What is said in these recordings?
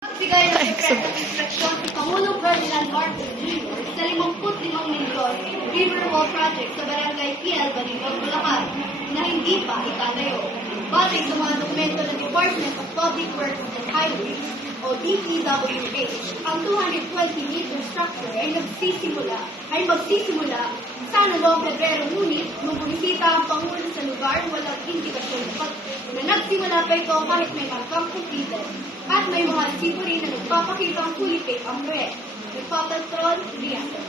Nagbigay ng sekretong instruksyon si Pangulong Ferdinand Marcos Jr. sa 55 milyon River Wall Project sa Barangay PL, Balingog, Bulacan na hindi pa itatayo. Batay sa mga dokumento ng Department of Public Works and Highways o DPWH, ang 220-meter structure ay magsisimula sa noong Pebrero, ngunit nung bumisita ang Pangulo sa lugar, walang indikasyon na nagsimula pa ito kahit may markang completed at may mga resibo rin na nagpapakitang fully paid ang proyekto. Nagpapatron, Rihanna.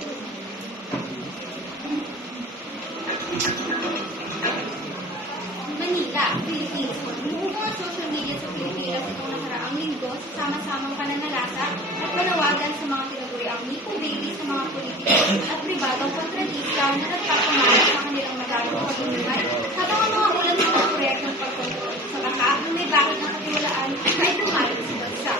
Manila, Philippines. Bumuo ang social media sa Pilipinas itong nakaraang linggo sa sama-samang pananalasa at panawagan sa mga tinaguriang Nico Baby sa mga politiko at pribadong kontratista na nagpapamalas sa kanilang magamit pag-umunay habang ang mga ulan ng mga proyektong pagkontrol sa baka na may bakit na katiwalaan ay tumayo sa bansa.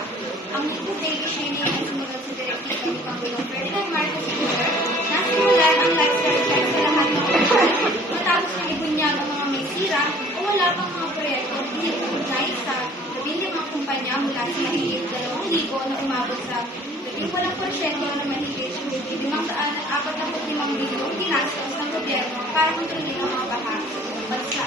Ang Nico Baby training ay sumunod sa direktiba ni Pangulong Ferdinand Marcos Jr. na simulan ang lifestyle check sa lahat ng lugar matapos ng ibunyag ang mga may sira o wala pang mga proyekto pinag-ugnay sa 15 kumpanya mula sa mahigit 2,000 na umabot sa 18% na mahigit 545 bilyong ginastos ng gobyerno para kontrolin ang mga baha sa bansa.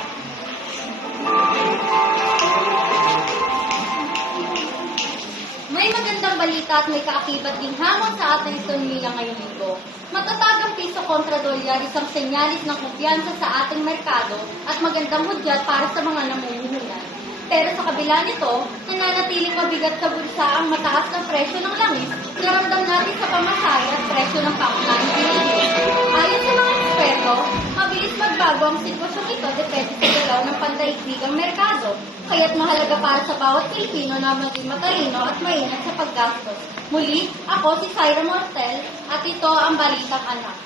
May magandang balita at may kaakibat din hamon sa ating Manila ngayong linggo. Matatag ang piso kontra dolyar, isang senyalis ng kumpiyansa sa ating merkado at magandang hudyat para sa mga namumuhunan. Pero sa kabila nito, nananatiling mabigat sa bulsa ang mataas na presyo ng langis na ramdam natin sa pamasahe at presyo ng pangkain pinili. Ayon sa mga eksperto, mabilis magbago ang sitwasyon ito depende sa galaw ng pandaigdigang merkado, kaya't mahalaga para sa bawat Pilipino na maging matalino at maingat sa paggastos. Muli, ako si Syra Mortel at ito ang Balitang Anak.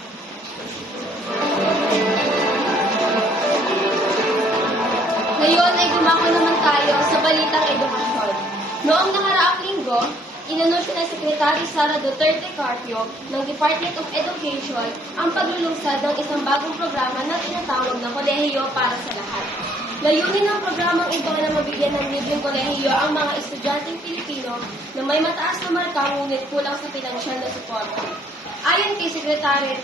Ngayon ay dumako naman tayo sa Balitang Edukasyon. Noong nakaraang linggo, inanunsyo ng Secretary Sara Duterte Carpio ng Department of Education ang paglulunsad ng isang bagong programa na tinatawag na Kolehiyo para sa Lahat. Layunin ng programang ito na mabigyan ng libreng kolehiyo ang mga estudyanteng Pilipino na may mataas na marka ngunit kulang sa pinansyal na suporta. Ayon kay Secretary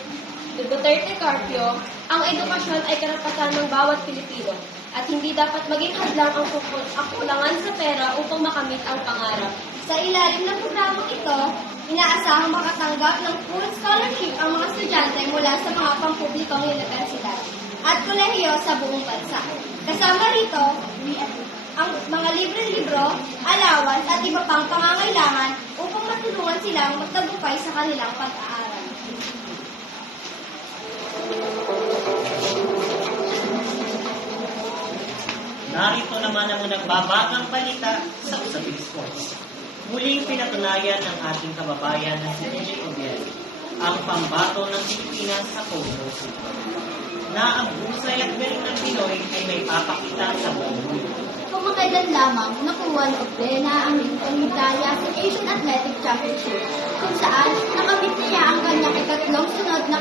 Duterte Carpio, ang edukasyon ay karapatan ng bawat Pilipino at hindi dapat maging hadlang ang kulangan sa pera upang makamit ang pangarap. Sa ilalim ng programang ito, inaasahang makatanggap ng full scholarship ang mga estudyante mula sa mga pampublikong universidad at kolehiyo sa buong bansa. Kasama rito, ang mga libreng libro, allowance at iba pang pangangailangan upang matulungan silang magtagumpay sa kanilang pag-aaral. Narito naman ang nagbabagang balita sa Usaping Sports. Muling pinatunayan ng ating kababayan na si DJ Obiel ang pambato ng Pilipinas sa polo na ang husay at galing ng Pinoy ay may papakita sa buong mundo. Kumakailan lamang nakuha ni Obrena ang lingkong medalya sa Asian Athletic Championship kung saan nakamit niya ang kanyang ikatlong sunod na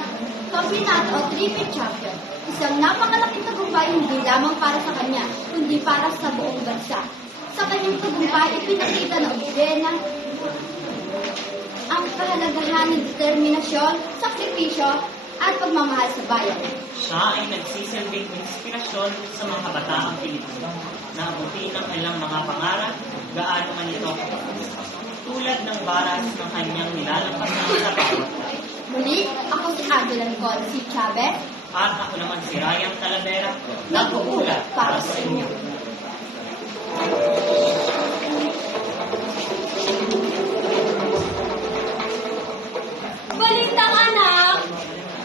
kampionato o triple champion. Isang napakalaking tagumpay hindi lamang para sa kanya, kundi para sa buong bansa. Sa kanyang tagumpay, ipinakita ng Obrena ang kahalagahan ng determinasyon, sakripisyo, at pagmamahal sa bayan. Siya ay nagsisilbing inspirasyon sa mga kabataang Pilipino na abutin ang kanilang mga pangarap gaano man ito katapos. Tulad ng baras ng kanyang nilalampasan sa bawat tayo. Muli, ako si Angela Nicole C. Chavez. At ako naman si Ryan Talavera, nag-uulat para sa inyo. Balitang Anak!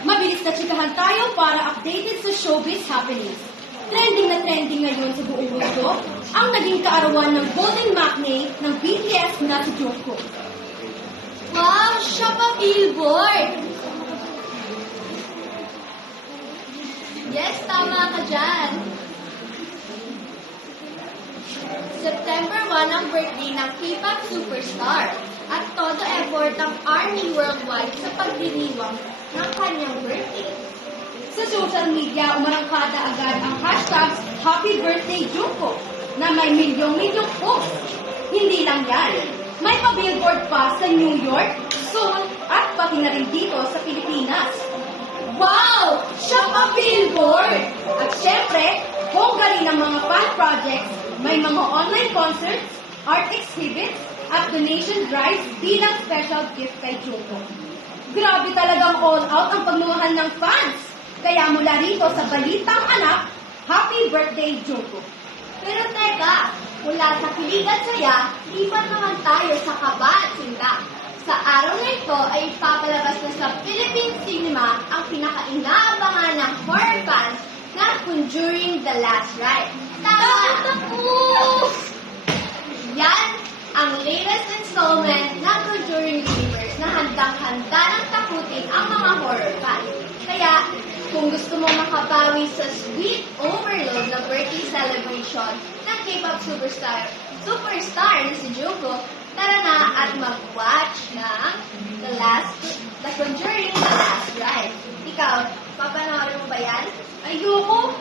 Mabilis na tsikahan tayo para updated sa showbiz happenings. Trending na trending ngayon sa buong mundo ang naging kaarawan ng Golden Matinee ng BTS na si Jungkook. Wow, siya pa billboard! Yes, tama ka dyan. September 1 ang birthday ng K-pop superstar at todo effort ang ARMY worldwide sa pagdiriwang ng kanyang birthday. Sa social media, umarangkada agad ang hashtag Happy Birthday Jungkook na may milyong-milyong posts. Hindi lang yan. May pa-billboard pa sa New York, Seoul, at pati na rin dito sa Pilipinas. Wow! Siya pa-billboard! At syempre, bongga rin ang mga fan projects, may mga online concerts, art exhibits, at donation drives bilang special gift kay Joko. Grabe talagang all out ang pagmamahal ng fans. Kaya mula rito sa Balitang Anak, Happy Birthday, Joko! Pero teka, mula sa kilig at saya, lipat naman tayo sa kaba at sinta. Sa araw na ito ay ipapalabas na sa Philippine Cinema ang pinaka-inaabangan ng horror fans na Conjuring the Last Ride. Tama! Yan ang latest installment ng Conjuring Universe na handang-handa ng takutin ang mga horror fans. Kaya, kung gusto mo makabawi sa sweet overload ng birthday celebration ng K-pop superstar na si Jungkook, tara na at mag-watch ng The Conjuring The Last Ride. Ikaw, papanoorin mo ba yan? Ayoko!